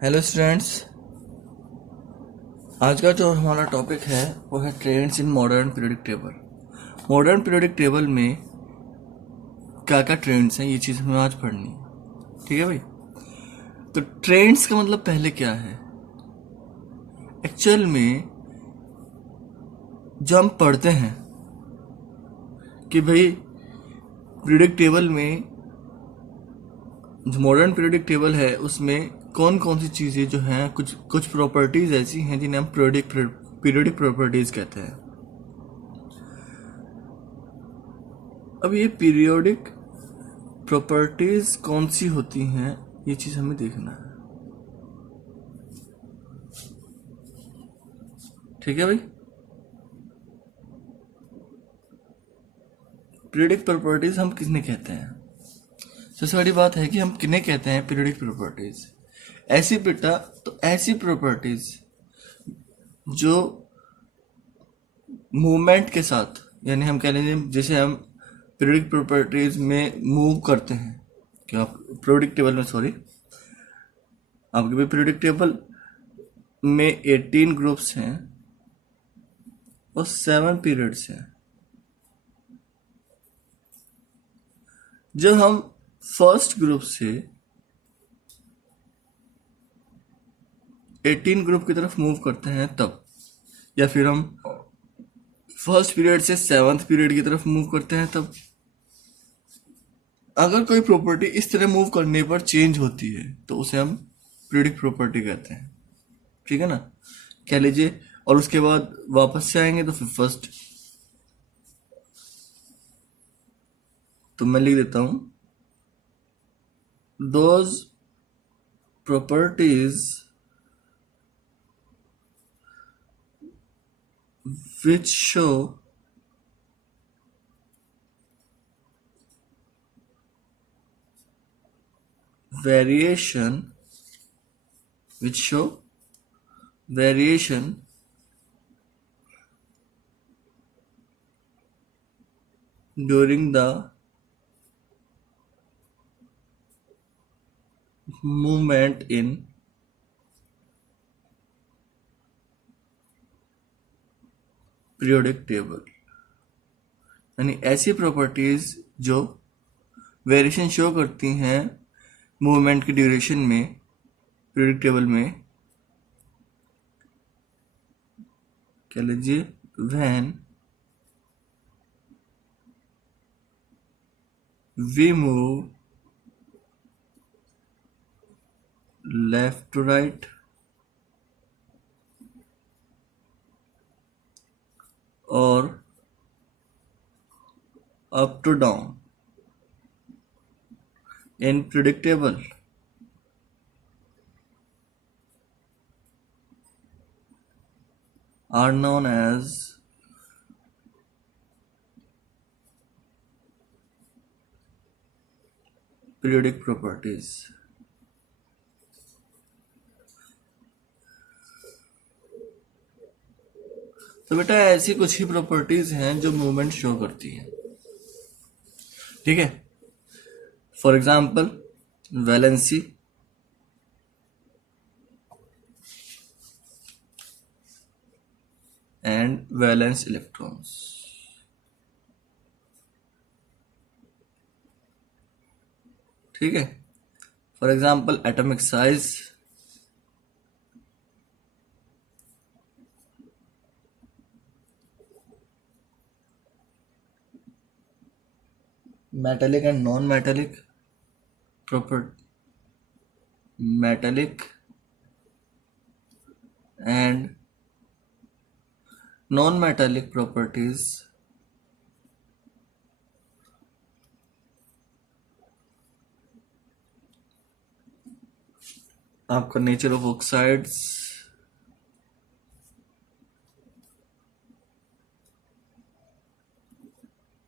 Hello students. आज का जो हमारा टॉपिक है वो है trends in modern periodic table. Modern periodic table में क्या क्या ट्रेंड्स हैं ये चीज़ हमें आज पढ़नी है। ठीक है भाई। तो ट्रेंड्स का मतलब पहले क्या है एक्चुअल में, जो हम पढ़ते हैं कि भाई पीरियोडिक टेबल में, जो मॉडर्न पीरियोडिक टेबल है उसमें कौन कौन सी चीज़ें जो हैं, कुछ कुछ प्रॉपर्टीज़ ऐसी हैं जिन्हें हम पीरियोडिक प्रॉपर्टीज़ कहते हैं। अब ये पीरियोडिक प्रॉपर्टीज कौन सी होती हैं ये चीज हमें देखना है। ठीक है भाई। पीरियोडिक प्रॉपर्टीज हम किसने कहते हैं? सबसे बड़ी बात है कि हम किन्हें कहते हैं पीरियोडिक प्रॉपर्टीज। ऐसी बेटा, तो ऐसी प्रॉपर्टीज जो मूवमेंट के साथ, यानी हम कह लेंगे जैसे हम पीरियोडिक प्रॉपर्टीज में मूव करते हैं, क्या पीरियोडिक टेबल में, सॉरी, आपके भी पीरियोडिक टेबल में 18 ग्रुप्स हैं और 7 पीरियड्स हैं। जब हम फर्स्ट ग्रुप से 18 ग्रुप की तरफ मूव करते हैं तब, या फिर हम फर्स्ट पीरियड से 7th पीरियड की तरफ मूव करते हैं तब, अगर कोई प्रॉपर्टी इस तरह मूव करने पर चेंज होती है तो उसे हम पीरियोडिक प्रॉपर्टी कहते हैं। ठीक है ना, कह लीजिए। और उसके बाद वापस से आएंगे तो फिर फर्स्ट, तो मैं लिख देता हूं, those properties which show variation which show variation during the movement in periodic table. यानी ऐसी प्रॉपर्टीज जो वेरिएशन शो करती हैं मूवमेंट की ड्यूरेशन में पीरियोडिक टेबल में, कह लीजिए when we move left to right और up to down in predictable are known as periodic properties। तो बेटा ऐसी कुछ ही प्रॉपर्टीज हैं जो मूवमेंट शो करती हैं। ठीक है। For example valency, and valence electrons. ठीक है। For example atomic size, metallic and non-metallic metallic and non-metallic properties आपका नेचर ऑफ ऑक्साइड्स,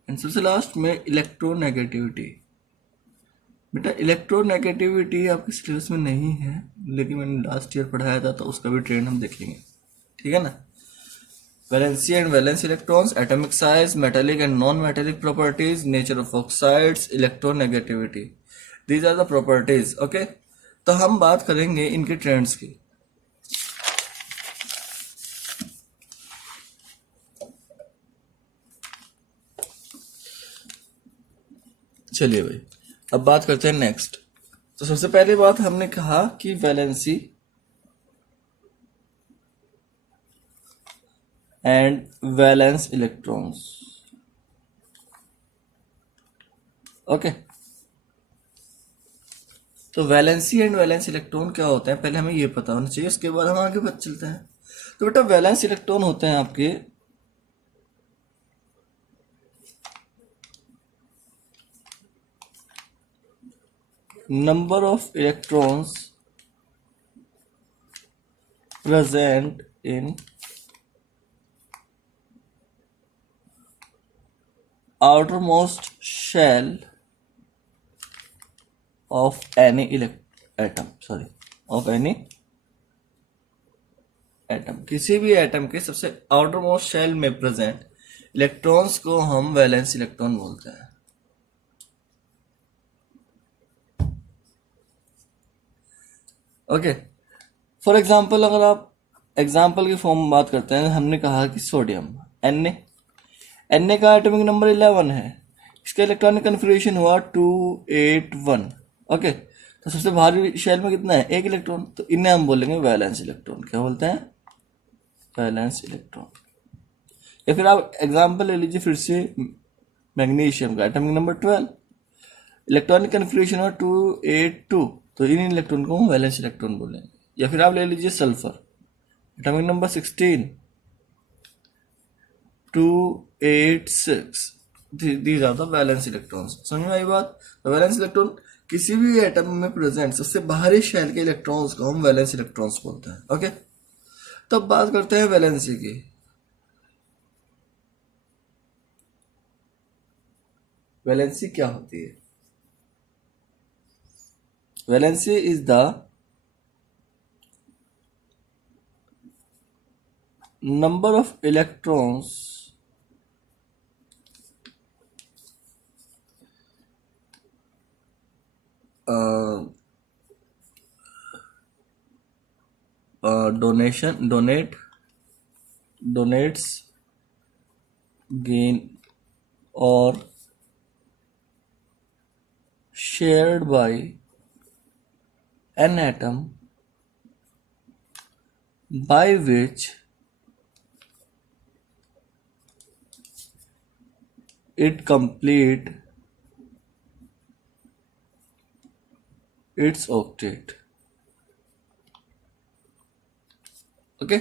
एंड सबसे लास्ट में इलेक्ट्रोनेगेटिविटी। बेटा इलेक्ट्रोनेगेटिविटी आपके सिलेबस में नहीं है, लेकिन मैंने लास्ट ईयर पढ़ाया था तो उसका भी ट्रेंड हम देखेंगे। ठीक है ना। Valency and valence electrons, atomic size, metallic and non metallic properties, nature of oxides, electronegativity, these are the properties. Okay. तो हम बात करेंगे इनके ट्रेंड्स की। चलिए भाई, अब बात करते हैं नेक्स्ट। तो सबसे पहली बात हमने कहा कि valency and valence electrons. Okay, तो वैलेंसी एंड वैलेंस इलेक्ट्रॉन क्या होते हैं पहले हमें ये पता होना चाहिए, उसके बाद हम आगे बढ़ चलते हैं। तो बेटा वैलेंस इलेक्ट्रॉन होते हैं आपके number of electrons present in outermost shell of any atom किसी भी एटम के सबसे आउटरमोस्ट शेल में प्रेजेंट इलेक्ट्रॉन्स को हम वैलेंस इलेक्ट्रॉन बोलते हैं। ओके, फॉर एग्जाम्पल अगर आप एग्जाम्पल की फॉर्म में बात करते हैं, हमने कहा कि सोडियम Na का एटॉमिक नंबर 11 है, इसका इलेक्ट्रॉनिक कन्फिग्रेशन हुआ 281। ओके, तो सबसे भारी शेल में कितना है, एक इलेक्ट्रॉन, तो इन्हें हम बोलेंगे वैलेंस इलेक्ट्रॉन। क्या बोलते हैं, वैलेंस इलेक्ट्रॉन। या फिर आप एग्जाम्पल ले लीजिए फिर से मैग्नीशियम का एटॉमिक नंबर 12, इलेक्ट्रॉनिक कन्फिग्रेशन हुआ 282, तो इन इलेक्ट्रॉन को हम वैलेंस इलेक्ट्रॉन बोलेंगे। या फिर आप ले लीजिए sulphur, atomic number 16, 286, these are the valence electrons. समझ में आई बात। तो वैलेंस इलेक्ट्रॉन किसी भी एटम में प्रेजेंट सबसे बाहरी शेल के इलेक्ट्रॉन्स को हम वैलेंस इलेक्ट्रॉन्स बोलते हैं। ओके, तो अब बात करते हैं वैलेंसी की। वैलेंसी क्या होती है, valency is the number of electrons donates, gain or shared by an atom by which it complete its octet। Okay,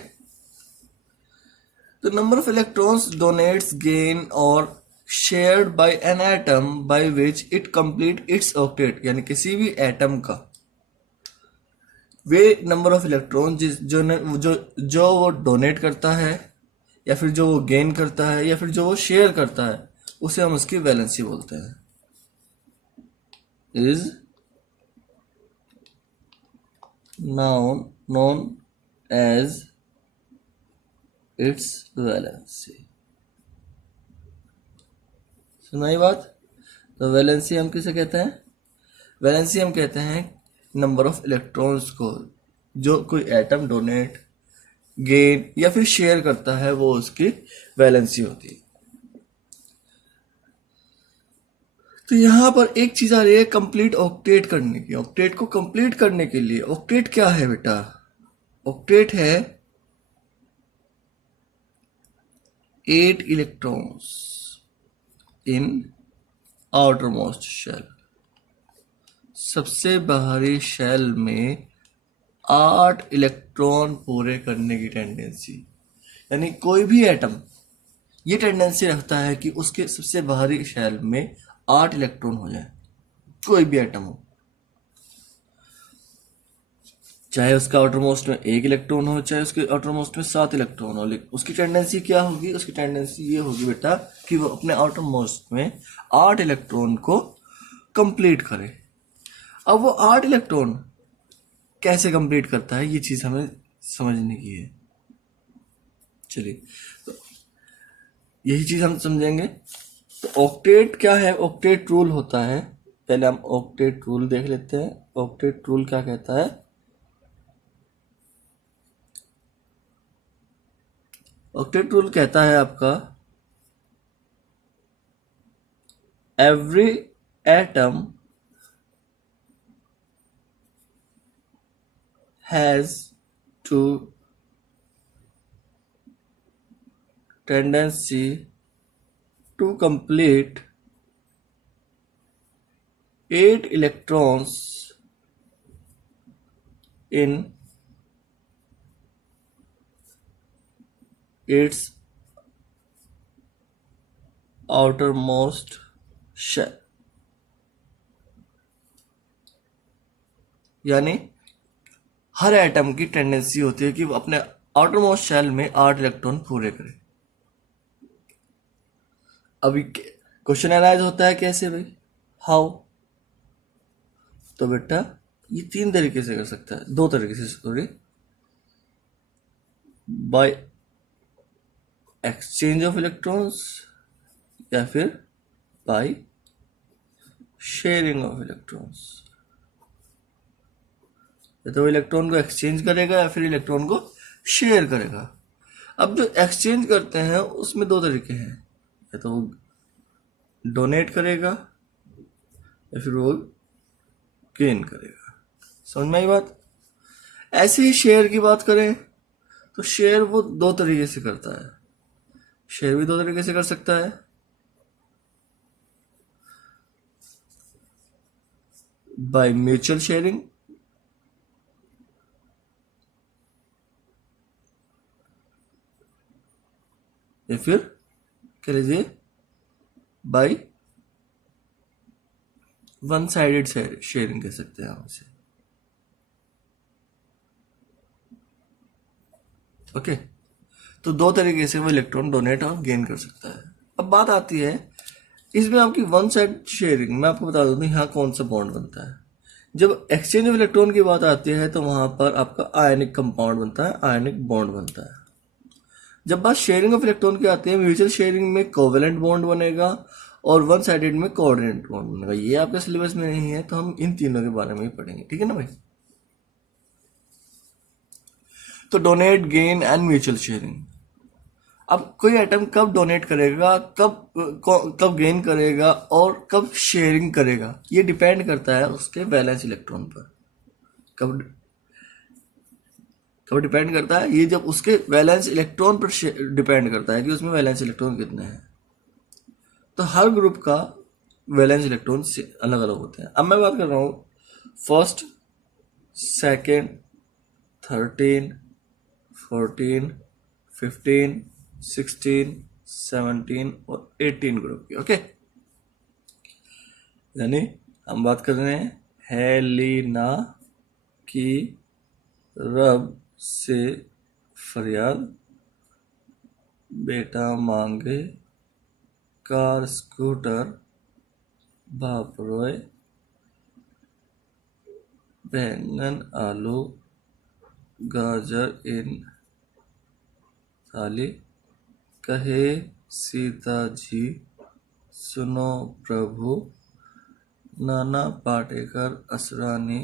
तो number of electrons donates, gain और shared by an atom by which it complete its octet, यानी किसी भी atom का वे number of electron जो वो donate करता है, या फिर जो वो गेन करता है, या फिर जो वो शेयर करता है, उसे हम उसकी वैलेंसी बोलते हैं। Is known as its valency. सुनाई बात। तो वैलेंसी हम किसे कहते हैं, वैलेंसी हम कहते हैं नंबर ऑफ इलेक्ट्रॉन्स को जो कोई एटम डोनेट, गेन या फिर शेयर करता है, वो उसकी वैलेंसी होती है। तो यहां पर एक चीज आ रही है कंप्लीट ऑक्टेट करने की। ऑक्टेट को कंप्लीट करने के लिए, ऑक्टेट क्या है बेटा, ऑक्टेट है 8 electrons in outermost shell. सबसे बाहरी शेल में 8 इलेक्ट्रॉन पूरे करने की टेंडेंसी, यानी कोई भी एटम ये टेंडेंसी रखता है कि उसके सबसे बाहरी शेल में 8 इलेक्ट्रॉन हो जाए, कोई भी एटम हो, चाहे उसका आउटर मोस्ट में 1 इलेक्ट्रॉन हो, चाहे उसके आउटर मोस्ट में 7 इलेक्ट्रॉन हो, लेकिन उसकी टेंडेंसी क्या होगी, उसकी टेंडेंसी ये होगी बेटा कि वो अपने आउटर मोस्ट में 8 इलेक्ट्रॉन को कंप्लीट करे। अब वो 8 इलेक्ट्रॉन कैसे कंप्लीट करता है, ये चीज हमें समझने की है। चलिए, तो यही चीज हम समझेंगे। तो ऑक्टेट क्या है, ऑक्टेट रूल होता है पहले हम ऑक्टेट रूल देख लेते हैं। ऑक्टेट रूल क्या कहता है? ऑक्टेट रूल कहता है आपका every atom has to tendency to complete 8 electrons in its outermost shell। यानी हर एटम की टेंडेंसी होती है कि वो अपने आउटर मोस्ट शेल में 8 इलेक्ट्रॉन पूरे करे। अभी क्वेश्चन एनालाइज होता है कैसे भाई? हाउ? तो बेटा ये 3 तरीके से कर सकता है, 2 तरीके से sorry, by exchange of electrons या फिर बाय शेयरिंग ऑफ इलेक्ट्रॉन्स। या तो इलेक्ट्रॉन को एक्सचेंज करेगा या फिर इलेक्ट्रॉन को शेयर करेगा। अब जो एक्सचेंज करते हैं उसमें 2 तरीके हैं, या तो वो डोनेट करेगा या फिर वो गेन करेगा। समझ में आई बात? ऐसे ही शेयर की बात करें तो शेयर वो 2 तरीके से करता है। शेयर भी 2 तरीके से कर सकता है, बाय म्यूचुअल शेयरिंग या फिर कह लीजिए बाय वन साइडेड शेयरिंग कह सकते हैं हम इसे। ओके, तो 2 तरीके से वो इलेक्ट्रॉन डोनेट और गेन कर सकता है। अब बात आती है इसमें आपकी वन साइड शेयरिंग। मैं आपको बता दूं यहाँ कौन सा बॉन्ड बनता है। जब एक्सचेंज ऑफ इलेक्ट्रॉन की बात आती है तो वहां पर आपका आयनिक कंपाउंड बनता है, आयनिक बॉन्ड बनता है। जब बात शेयरिंग ऑफ इलेक्ट्रॉन की आती है, म्यूचुअल शेयरिंग में कोवेलेंट बॉन्ड बनेगा और वन साइडेड में कोऑर्डिनेट बॉन्ड बनेगा। ये आपके सिलेबस में नहीं है तो हम इन तीनों के बारे में ही पढ़ेंगे, ठीक है ना भाई? तो donate, gain and mutual sharing. अब कोई आइटम कब डोनेट करेगा, कब गेन करेगा और कब शेयरिंग करेगा, ये डिपेंड करता है उसके वैलेंस इलेक्ट्रॉन पर। कब डिपेंड करता है? ये जब उसके वैलेंस इलेक्ट्रॉन पर डिपेंड करता है कि उसमें वैलेंस इलेक्ट्रॉन कितने हैं। तो हर ग्रुप का वैलेंस इलेक्ट्रॉन से अलग अलग होते हैं। अब मैं बात कर रहा हूँ फर्स्ट, सेकेंड, 13, 14, 15, 16, 17 और 18 ग्रुप की। ओके, यानी हम बात कर रहे हैं हेलिना की रब से फरियाद, बेटा मांगे कार स्कूटर, बाप रोए, बैंगन आलू गाजर इन थाली, कहे सीता जी सुनो प्रभु, नाना पाटेकर असरानी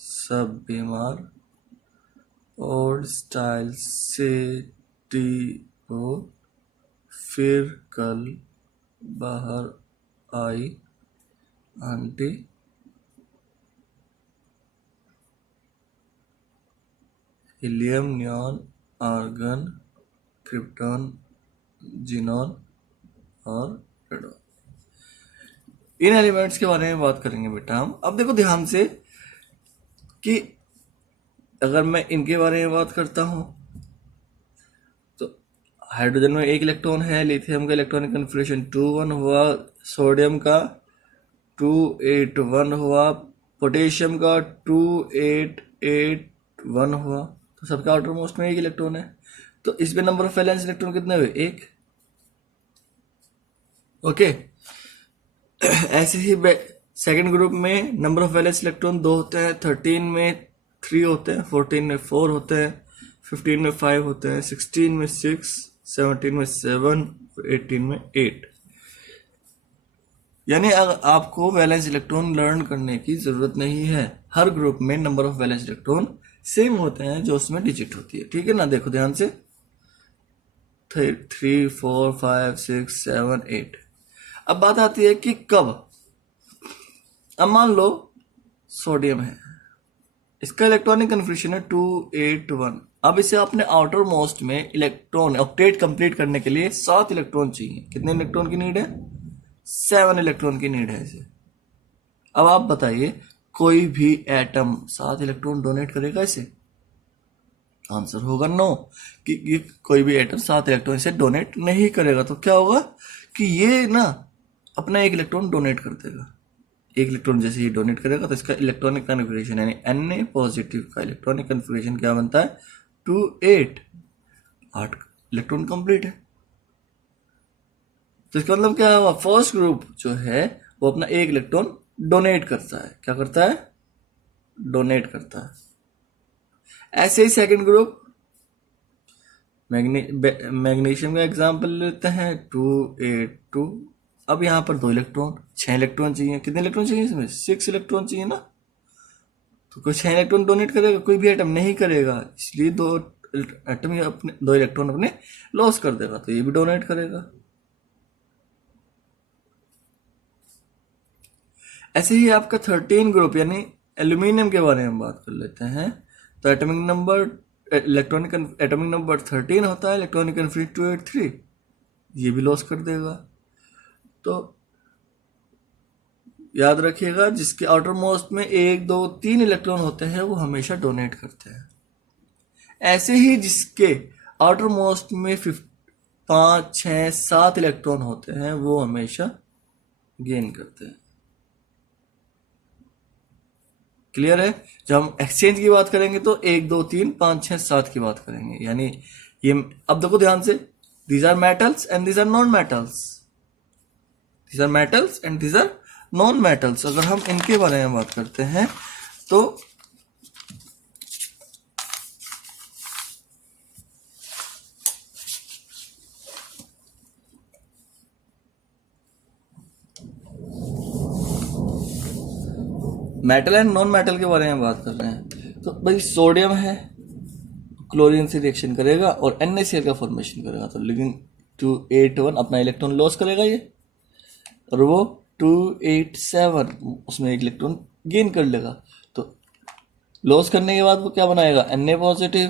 सब बीमार, ओल्ड स्टाइल से टी हो, फिर कल बाहर आई aunty, helium, neon, argon, krypton, xenon और रेडॉन। इन एलिमेंट्स के बारे में बात करेंगे बेटा हम। अब देखो ध्यान से कि अगर मैं इनके बारे में बात करता हूं तो हाइड्रोजन में 1 इलेक्ट्रॉन है, लिथियम का इलेक्ट्रॉनिक कन्फिग्रेशन 2-1 हुआ, सोडियम का 2-8-1 हुआ, पोटेशियम का 2-8-8-1 हुआ। तो सबका आउटर मोस्ट में 1 इलेक्ट्रॉन है, तो इसमें नंबर ऑफ वैलेंस इलेक्ट्रॉन कितने हुए? 1। ओके, ऐसे ही सेकेंड ग्रुप में नंबर ऑफ वैलेंस इलेक्ट्रॉन 2 होते हैं। 13 में 3 होते हैं, 14 में 4 होते हैं, 15 में 5 होते हैं, 16 में 6, 17 में 7, 18 में 8। यानी आपको वैलेंस इलेक्ट्रॉन लर्न करने की जरूरत नहीं है, हर ग्रुप में number of valence electron same होते हैं जो उसमें डिजिट होती है। ठीक है ना, देखो ध्यान से, 3 4 5 6 7 8। अब बात आती है कि कब। अब मान लो सोडियम है, इसका इलेक्ट्रॉनिक कन्फिग्रेशन है 281। अब इसे अपने आउटर मोस्ट में इलेक्ट्रॉन ऑक्टेट कंप्लीट करने के लिए 7 इलेक्ट्रॉन चाहिए। कितने इलेक्ट्रॉन की नीड है? 7 इलेक्ट्रॉन की नीड है इसे। अब आप बताइए, कोई भी एटम 7 इलेक्ट्रॉन डोनेट करेगा इसे? आंसर होगा नो, कि ये कोई भी एटम 7 इलेक्ट्रॉन इसे डोनेट नहीं करेगा। तो क्या होगा कि ये ना अपना 1 इलेक्ट्रॉन डोनेट कर देगा। 1 इलेक्ट्रॉन जैसे ये डोनेट करेगा तो इसका इलेक्ट्रॉनिक कन्फिग्रेशन यानी Na पॉजिटिव का इलेक्ट्रॉनिक कन्फिग्रेशन क्या बनता है? 2 8 इलेक्ट्रॉन कंप्लीट है। तो इसका मतलब क्या हुआ? फर्स्ट ग्रुप जो है वो अपना 1 इलेक्ट्रॉन डोनेट करता है। क्या करता है? डोनेट करता है। ऐसे ही सेकंड ग्रुप, मैग्नीशियम का एग्जांपल लेते हैं, 282। अब यहाँ पर 2 इलेक्ट्रॉन, 6 इलेक्ट्रॉन चाहिए। कितने इलेक्ट्रॉन चाहिए इसमें? 6 इलेक्ट्रॉन चाहिए ना। तो कोई 6 इलेक्ट्रॉन डोनेट करेगा? कोई भी एटम नहीं करेगा, इसलिए 2 एटम अपने 2 इलेक्ट्रॉन अपने लॉस कर देगा, तो ये भी डोनेट करेगा। ऐसे ही आपका 13 ग्रुप यानी एल्यूमिनियम के बारे में बात कर लेते हैं। तो एटॉमिक नंबर 13 होता है, इलेक्ट्रॉनिक कन्फिग्रेशन 283, ये भी लॉस कर देगा। तो याद रखिएगा, जिसके आउटर मोस्ट में 1 2 3 इलेक्ट्रॉन होते हैं वो हमेशा डोनेट करते हैं। ऐसे ही जिसके आउटर मोस्ट में 5 6 7 इलेक्ट्रॉन होते हैं वो हमेशा गेन करते हैं। क्लियर है? जब हम एक्सचेंज की बात करेंगे तो 1 2 3 5 6 7 की बात करेंगे। यानी ये, अब देखो ध्यान से, these are metals and these are non metals, these are metals and these are non metals. अगर हम इनके बारे में बात करते हैं तो मेटल एंड नॉन मेटल के बारे में बात कर रहे हैं। तो भाई सोडियम है, क्लोरीन से रिएक्शन करेगा और NaCl का फॉर्मेशन करेगा, तो लेकिन 281 अपना इलेक्ट्रॉन लॉस करेगा ये, और वो 287 उसमें 1 इलेक्ट्रॉन गेन कर लेगा। तो लॉस करने के बाद वो क्या बनाएगा? Na पॉजिटिव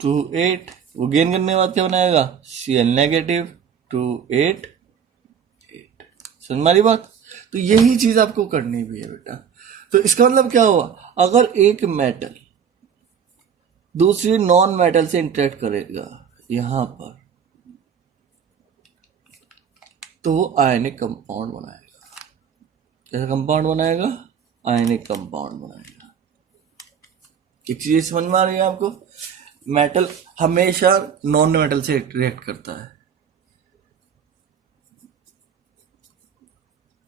28, वो गेन करने के बाद क्या बनाएगा? Cl negative 288। समझ मारी बात? तो यही चीज आपको करनी भी है बेटा। तो इसका मतलब क्या हुआ? अगर एक मेटल दूसरी नॉन मेटल से इंटरेक्ट करेगा यहां पर, तो वो आयनिक कंपाउंड बनाएगा। कैसा कंपाउंड बनाएगा? आयनिक कंपाउंड बनाएगा। एक चीज समझ में आ रही है आपको? मेटल हमेशा नॉन मेटल से रिएक्ट करता है।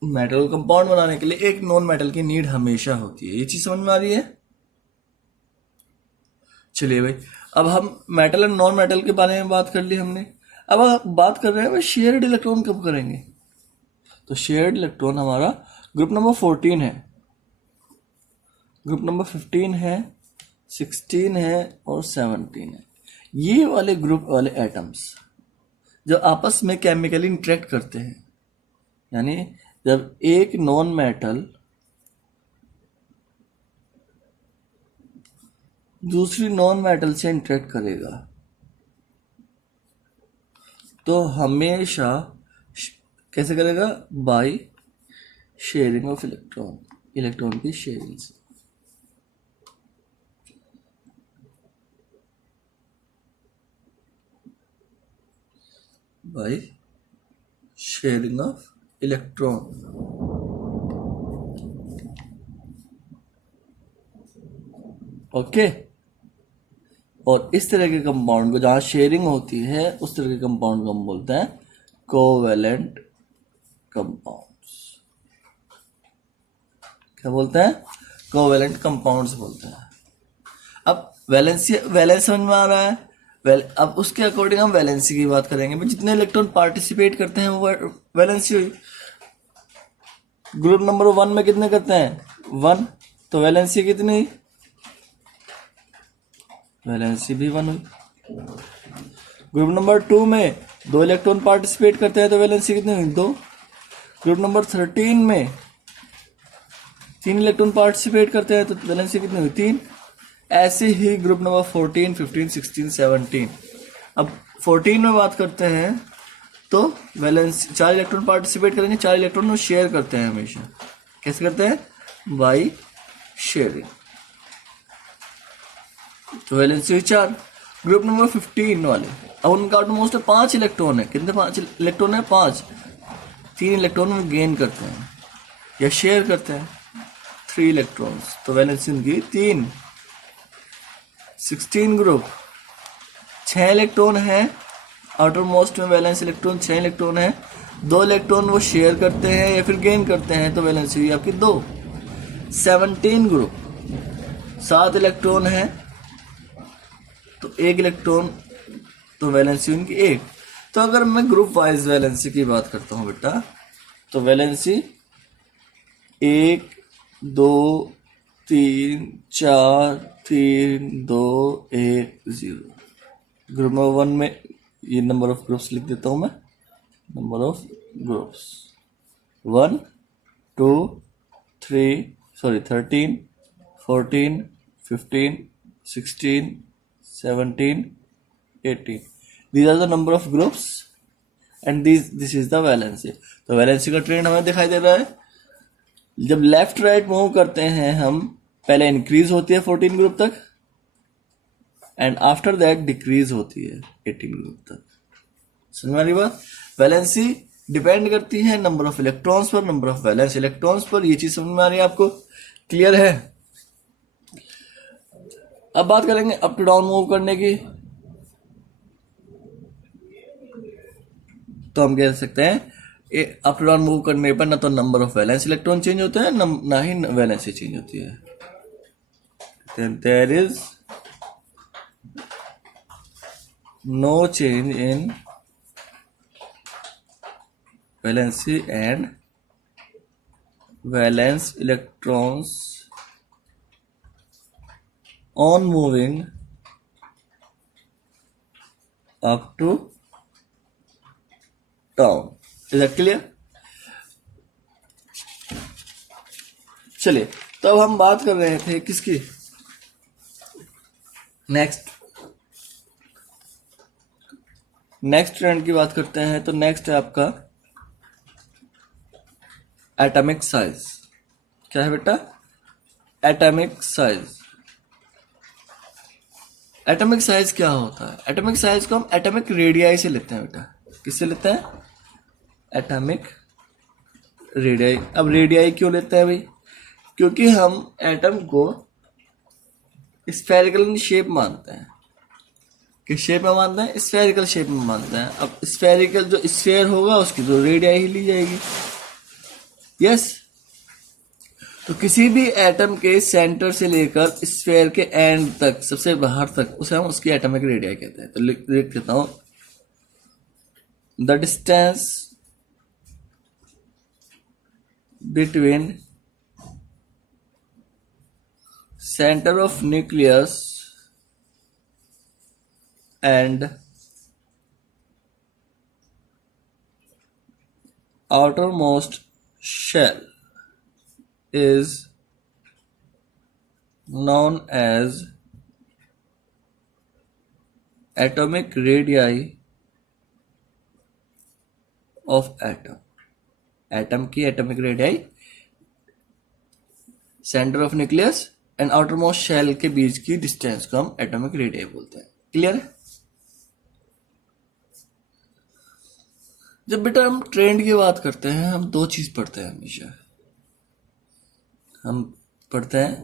मेटल कंपाउंड बनाने के लिए एक नॉन मेटल की नीड हमेशा होती है। ये चीज समझ में आ रही है? चलिए भाई, अब हम मेटल एंड नॉन मेटल के बारे में बात कर ली हमने। अब बात कर रहे हैं भाई शेयर्ड इलेक्ट्रॉन कब करेंगे। तो शेयर्ड इलेक्ट्रॉन हमारा ग्रुप नंबर 14 है, ग्रुप नंबर 15 है, 16 है और 17 है। ये वाले ग्रुप वाले एटम्स जो आपस में केमिकली इंटरेक्ट करते हैं, यानी जब एक नॉन मेटल दूसरी नॉन मेटल से इंटरेक्ट करेगा तो हमेशा कैसे करेगा? By sharing of electron, electron की शेयरिंग से। By sharing of electron. Okay, और इस तरह के कंपाउंड को जहां शेयरिंग होती है उस तरह के कंपाउंड को हम बोलते हैं कोवेलेंट कंपाउंड्स। क्या बोलते हैं? कोवेलेंट कंपाउंड्स बोलते हैं। अब वैलेंस समझ में आ रहा है। अब उसके अकॉर्डिंग हम वैलेंसी की बात करेंगे। भाई जितने इलेक्ट्रॉन पार्टिसिपेट करते हैं वो वैलेंसी हुई। ग्रुप नंबर 1 में कितने करते हैं? 1, तो वैलेंसी कितनी हुई? वैलेंसी भी 1 हुई। ग्रुप नंबर 2 में 2 इलेक्ट्रॉन पार्टिसिपेट करते हैं तो वैलेंसी कितनी हुई? 2। ग्रुप नंबर 13 में 3 इलेक्ट्रॉन पार्टिसिपेट करते हैं तो वैलेंसी कितनी हुई? 3। ऐसे ही ग्रुप नंबर 14, 15, 16, 17। अब 14 में बात करते हैं तो वैलेंस 4 इलेक्ट्रॉन पार्टिसिपेट करेंगे, 4 इलेक्ट्रॉन शेयर करते हैं हमेशा। कैसे करते हैं? By sharing. तो वैलेंसी हुई 4। ग्रुप नंबर 15 वाले, अब उनका ऑलमोस्ट 5 इलेक्ट्रॉन है। कितने 5 इलेक्ट्रॉन है? 5। 3 इलेक्ट्रॉन में गेन करते हैं या शेयर करते हैं, 3 इलेक्ट्रॉन्स, तो वैलेंसी उनकी 3। 16 ग्रुप, 6 इलेक्ट्रॉन है आउटर मोस्ट में, वैलेंस इलेक्ट्रॉन 6 इलेक्ट्रॉन है। 2 इलेक्ट्रॉन वो शेयर करते हैं या फिर गेन करते हैं तो वैलेंसी हुई आपकी 2। 17 ग्रुप, 7 इलेक्ट्रॉन है तो 1 इलेक्ट्रॉन, तो वैलेंसी उनकी 1। तो अगर मैं ग्रुप वाइज वैलेंसी की बात करता हूँ बेटा, तो वैलेंसी 1, 2, 3, 4, 3, 2, 1, 0। ग्रुप नंबर 1 में ये नंबर ऑफ ग्रुप्स लिख देता हूं मैं। Number of groups 1, 2, 3, 13, 14, 15, 16, 17, 18। These are the number of groups and this is the valency। तो वैलेंसी का ट्रेंड हमें दिखाई दे रहा है। जब लेफ्ट राइट मूव करते हैं हम, पहले इंक्रीज होती है 14 ग्रुप तक एंड आफ्टर दैट डिक्रीज होती है 18 ग्रुप तक। समझ में आ रही बात? वैलेंसी डिपेंड करती है नंबर ऑफ इलेक्ट्रॉन्स पर, नंबर ऑफ वैलेंस इलेक्ट्रॉन्स पर। ये चीज समझ में आ रही है आपको? क्लियर है? अब बात करेंगे अप टू डाउन मूव करने की। तो हम कह सकते हैं अप टू डाउन मूव करने पर ना तो number of valence electron change होते हैं ना ही वैलेंसी चेंज होती है। There is no change in valency and valence electrons on moving up to down। is that clear? चलिए, तो अब हम बात कर रहे थे किसकी? नेक्स्ट ट्रेंड की बात करते हैं। तो नेक्स्ट है आपका एटॉमिक साइज। क्या है बेटा? Atomic size. एटॉमिक साइज क्या होता है? एटॉमिक साइज को हम एटॉमिक रेडियाई से लेते हैं बेटा। किससे लेते हैं? Atomic radii. अब रेडियाई क्यों लेते हैं भाई? क्योंकि हम एटम को स्फेरिकल शेप मानते हैं। किस शेप में मानते हैं? स्फेरिकल शेप में मानते हैं। अब स्फेरिकल जो स्फेयर होगा उसकी तो रेडियाई ही ली जाएगी। यस। तो किसी भी एटम के सेंटर से लेकर स्फेयर के एंड तक, सबसे बाहर तक, उसे हम उसकी एटॉमिक रेडियाई कहते हैं। तो लिख देता हूं, the distance between centre of nucleus and outermost shell is known as atomic radii of atom। Atom की atomic radii centre of nucleus and outermost shell के बीच की डिस्टेंस को हम एटॉमिक रेडियाई बोलते हैं। क्लियर है? जब बेटा हम ट्रेंड की बात करते हैं, हम 2 चीज पढ़ते हैं हमेशा। हम पढ़ते हैं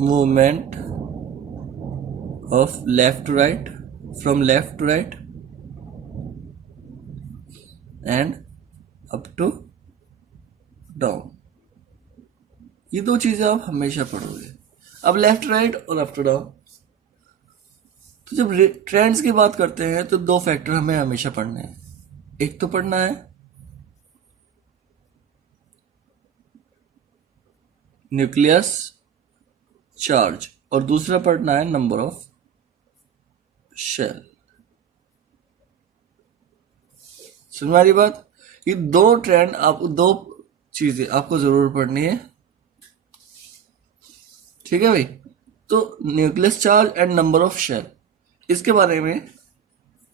movement of left to right, from left to right and up to down. ये 2 चीजें आप हमेशा पढ़ोगे। अब लेफ्ट राइट और अप टू डाउन तो जब ट्रेंड्स की बात करते हैं तो दो फैक्टर हमें हमेशा पढ़ने हैं। एक तो पढ़ना है न्यूक्लियस चार्ज और दूसरा पढ़ना है नंबर ऑफ शेल। सुन वाली बात, ये दो ट्रेंड, आप दो चीजें आपको जरूर पढ़नी है, ठीक है भाई। तो nucleus charge and number of shell, इसके बारे में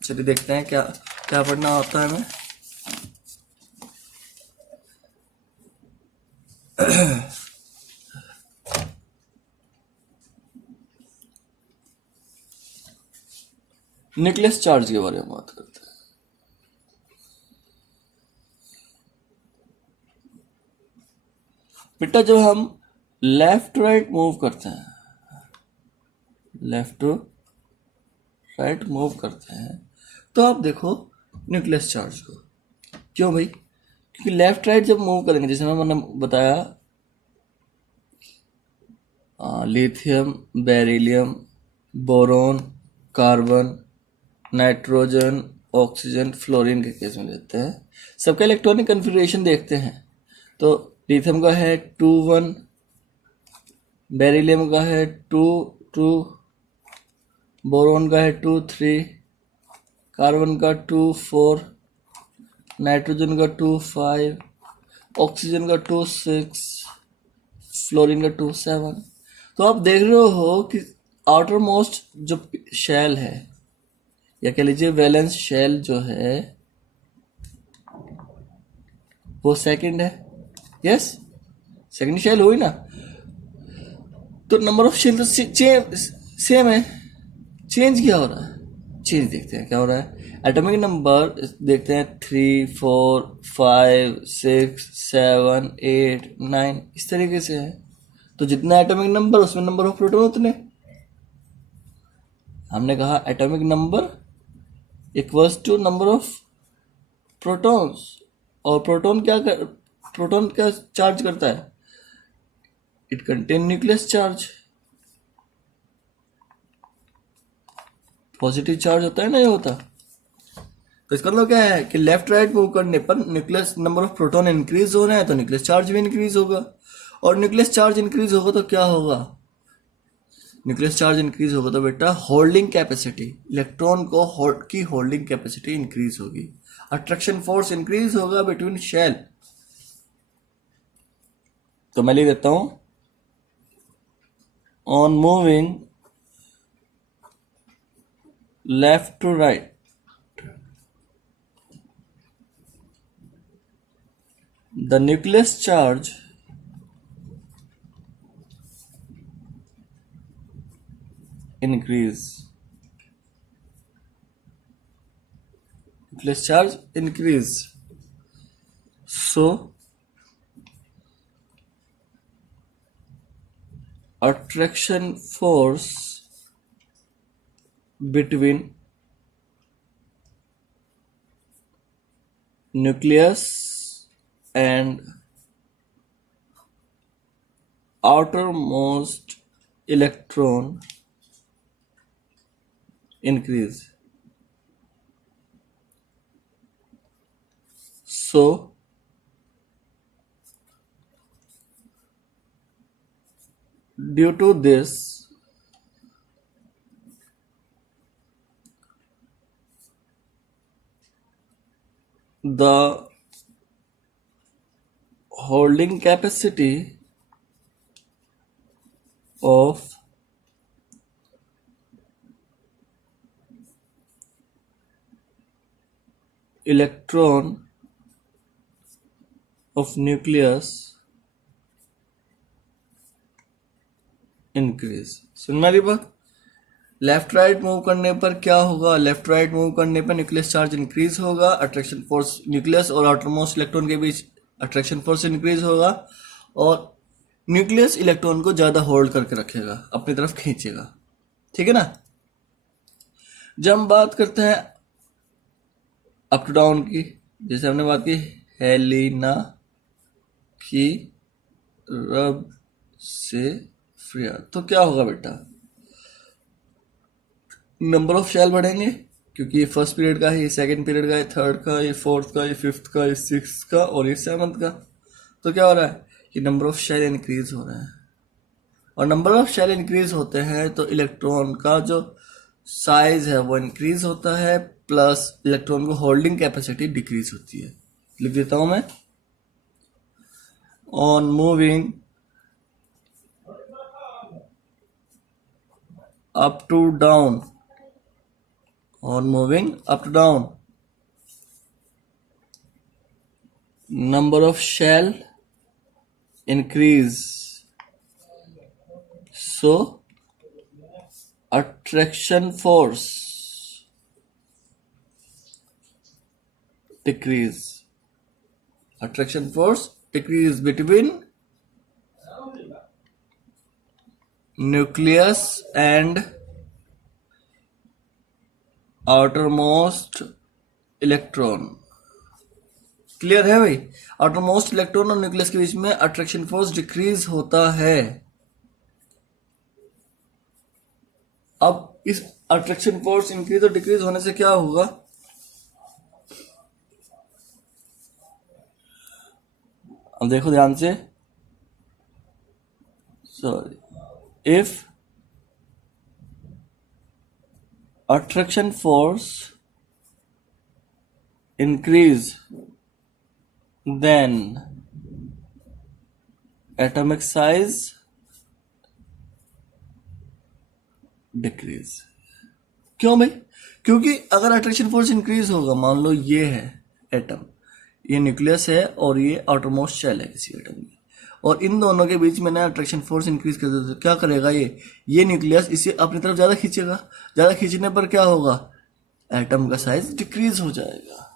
चलिए देखते हैं क्या क्या पढ़ना होता है हमें। न्यूक्लियस चार्ज के बारे में बात करते हैं। बेटा जब हम लेफ्ट राइट मूव करते हैं, लेफ्ट टू राइट मूव करते हैं, तो आप देखो न्यूक्लियस चार्ज को। क्यों भाई? क्योंकि लेफ्ट राइट जब मूव करेंगे, जैसे मैंने बताया, lithium, beryllium, boron, carbon, nitrogen, oxygen, fluorine के केस में लेते हैं, सबका इलेक्ट्रॉनिक कन्फिग्रेशन देखते हैं। तो लिथियम का है 2 1, बेरिलियम का है 2 2, बोरोन का है 2 3, कार्बन का 2 4, नाइट्रोजन का 2 5, ऑक्सीजन का 2 6, फ्लोरीन का 2 7। तो आप देख रहे हो कि आउटर मोस्ट जो शेल है, या कह लीजिए वैलेंस शेल जो है, वो सेकंड है। यस, सेकंड शेल हुई ना, तो नंबर ऑफ शेल तो सेम है। चेंज क्या हो रहा है? चेंज देखते हैं क्या हो रहा है। एटॉमिक नंबर देखते हैं 3 4 5 6 7 8 9, इस तरीके से है। तो जितना एटॉमिक नंबर उसमें नंबर ऑफ प्रोटॉन उतने। हमने कहा atomic number equals to number of protons, और प्रोटॉन क्या चार्ज करता है? It contain nucleus charge, positive charge होता है ना, ये होता। तो इसका मतलब क्या है कि लेफ्ट राइट मूव करने पर nucleus number of proton increase हो रहे हैं, तो न्यूक्लियस चार्ज भी इंक्रीज होगा। और न्यूक्लियस चार्ज इंक्रीज होगा तो क्या होगा? न्यूक्लियस चार्ज इंक्रीज होगा तो बेटा होल्डिंग कैपेसिटी, इलेक्ट्रॉन को की होल्डिंग कैपेसिटी इंक्रीज होगी। अट्रैक्शन फोर्स इंक्रीज होगा बिटवीन शेल। तो मैं लिख देता हूं, on moving left to right, the nucleus charge increase. Nucleus charge increase. So attraction force between nucleus and outermost electron increase. So due to this, the holding capacity of electron of nucleus increase. सुन मेरी बात, left right move करने पर क्या होगा? Left right move करने पर nucleus charge increase होगा, attraction force nucleus और आउटरमोस्ट इलेक्ट्रॉन के बीच अट्रैक्शन फोर्स इंक्रीज होगा, और न्यूक्लियस इलेक्ट्रॉन को ज्यादा होल्ड करके रखेगा, अपनी तरफ खींचेगा। ठीक है ना? जब हम बात करते हैं अप टू डाउन की, जैसे हमने बात की हेलिना की रब से फ्रिया, तो क्या होगा बेटा? नंबर ऑफ शेल बढ़ेंगे क्योंकि ये फर्स्ट पीरियड का है, ये सेकंड पीरियड का, ये थर्ड का, ये फोर्थ का, ये फिफ्थ का, ये सिक्स्थ का और ये सेवंथ का। तो क्या हो रहा है कि नंबर ऑफ शेल इंक्रीज हो रहे हैं, और नंबर ऑफ शेल इंक्रीज होते हैं तो इलेक्ट्रॉन का जो साइज है वो इंक्रीज होता है, प्लस इलेक्ट्रॉन को होल्डिंग कैपेसिटी डिक्रीज होती है। लिख देता हूं मैं, on moving up to down, on moving up to down, number of shell increase, so attraction force decrease, attraction force decrease between nucleus and outermost electron। Clear है भाई? outermost electron और nucleus के बीच में अट्रैक्शन फोर्स डिक्रीज होता है। अब इस attraction force increase और डिक्रीज होने से क्या होगा? अब देखो ध्यान से, sorry, if attraction force increase, then atomic size decrease। क्यों भाई? क्योंकि अगर अट्रैक्शन फोर्स इंक्रीज होगा, मान लो ये है एटम, ये न्यूक्लियस है और ये आउटरमोस्ट शेल है किसी एटम की, और इन दोनों के बीच में ना अट्रैक्शन फोर्स इंक्रीज कर देते, क्या करेगा ये न्यूक्लियस इसे अपनी तरफ ज्यादा खींचेगा। ज्यादा खींचने पर क्या होगा? एटम का साइज डिक्रीज हो जाएगा।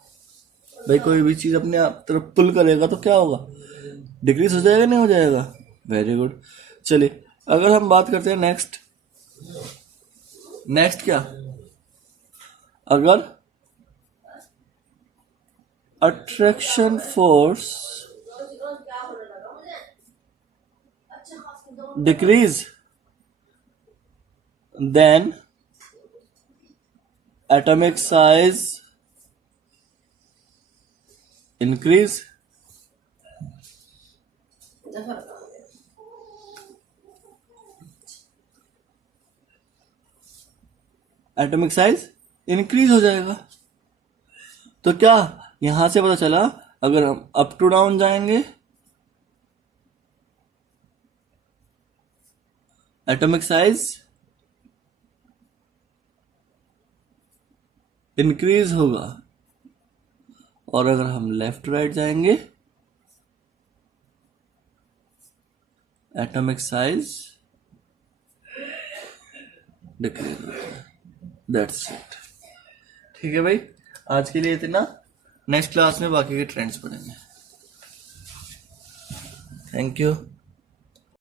भाई कोई भी चीज अपने आप तरफ पुल करेगा तो क्या होगा? डिक्रीज हो जाएगा, नहीं हो जाएगा? Very good. चलिए अगर हम बात करते हैं नेक्स्ट क्या, अगर attraction force decrease, then atomic size increase, atomic size increase हो जाएगा। तो क्या यहां से पता चला, अगर हम अप टू डाउन जाएंगे एटॉमिक साइज इंक्रीज होगा, और अगर हम लेफ्ट राइट जाएंगे एटॉमिक साइज डिक्रीज होगा। That's it. ठीक है भाई, आज के लिए इतना। नेक्स्ट क्लास में बाकी के ट्रेंड्स पढ़ेंगे। Thank you.